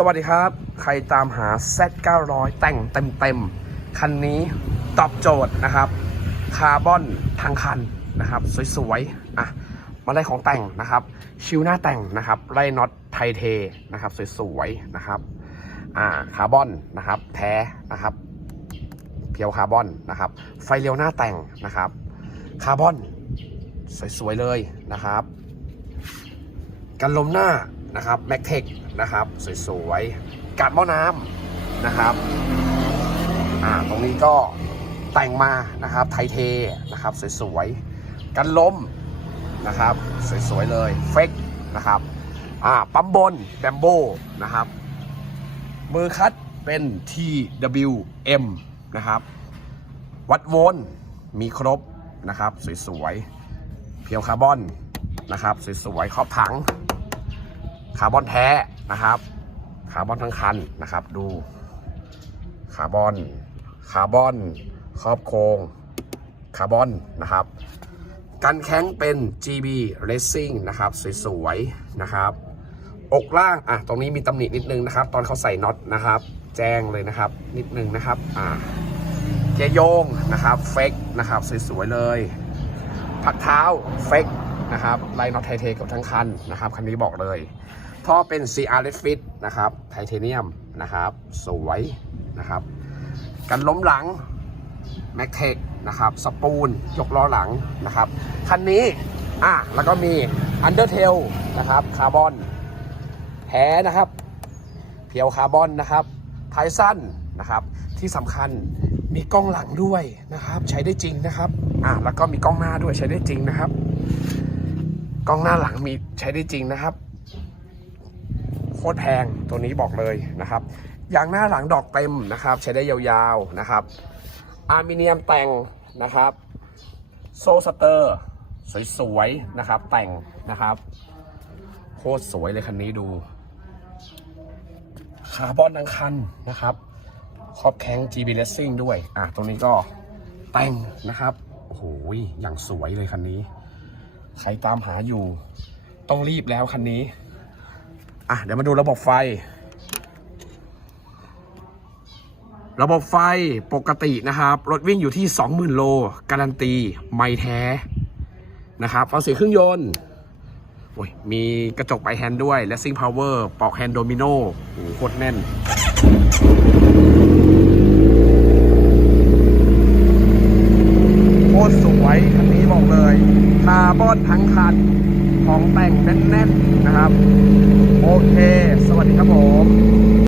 สวัสดีครับ ใครตามหา Z900 แต่งเต็มๆ คันนี้ตอบโจทย์นะครับ คาร์บอนทางคันนะครับ สวยๆ อะ มาไล่ของแต่งนะครับ ชิวหน้าแต่งนะครับไล่น็อตไทเทนะครับ สวยๆ นะครับ อ่า คาร์บอนนะครับ แท้นะครับ เพียวคาร์บอนนะครับ ไฟเลี้ยวหน้าแต่งนะครับ คาร์บอน สวยๆ เลยนะครับ กันลมหน้า นะครับแม็กเทคนะครับสวยๆกัดหม้อน้ำนะครับอ่าตรงนี้ก็แต่งมานะครับไทเทนะครับสวยๆกันลมนะครับสวยๆเลยเฟกนะครับอ่าปั๊มบนแบมโบนะครับมือคัดเป็น TWM นะครับวัดโวลต์มีครบนะครับสวยๆเพียวคาร์บอนนะครับสวยๆครอบถัง คาร์บอนแท้นะครับคาร์บอนทั้งคันนะครับ ดูคาร์บอนคาร์บอนครอบโครงคาร์บอนนะครับกันแข้งเป็น GB Racing นะครับสวยๆนะครับอกล่างอะตรงนี้มีตำหนินิดนึงนะครับ ตอนเขาใส่น็อตนะครับ แจ้งเลยนะครับ นิดนึงนะครับอ่าเกียร์โยงนะครับเฟกนะครับสวยๆเลยพักเท้าเฟก นะครับไลน์น็อตไทเทกับทั้งคันนะครับคันนี้บอกเลยท่อเป็น CR Red Fit นะครับไทเทเนียมนะครับสวยนะครับกันล้มหลังแม็กเทคนะครับสปูนยกล้อหลังนะครับคันนี้อะแล้วก็มี Undertail นะครับคาร์บอนแท้นะครับเพียวคาร์บอนนะครับไทสั้นนะครับที่สำคัญมีกล้องหลังด้วยนะครับ ใช้ได้จริงนะครับ อะแล้วก็มีกล้องหน้าด้วยใช้ได้จริงนะครับ กล้องหน้าหลังมีใช้ได้จริงนะครับ โคตรแพงตัวนี้บอกเลยนะครับยางหน้าหลังดอกเต็มนะครับ ใช้ได้ยาวๆนะครับอลูมิเนียมแต่งนะครับ โซสเตอร์สวยๆนะครับ แต่งนะครับโคตรสวยเลยคันนี้ดูคาร์บอนทั้งคันนะครับครอบแข้ง GB Racing ด้วย อะ ตรงนี้ก็แต่งนะครับโอ้โหอย่างสวยเลยคันนี้ ใครตามหาอยู่ ต้องรีบแล้วคันนี้ อะเดี๋ยวมาดูระบบไฟ ระบบไฟปกตินะครับ รถวิ่งอยู่ที่ 20,000 โล การันตี ไม่แท้นะครับฟังเสียงเครื่องยนต์โอ้ยมีกระจกไปแฮนด์ด้วยและซิงพาวเวอร์ปอกแฮนด์โดมิโนโอ้โหโคตรแน่น โคตรสวยคันนี้บอกเลย คาร์บอนทั้งคัน ของแต่งแน่นๆนะครับ โอเค สวัสดีครับผม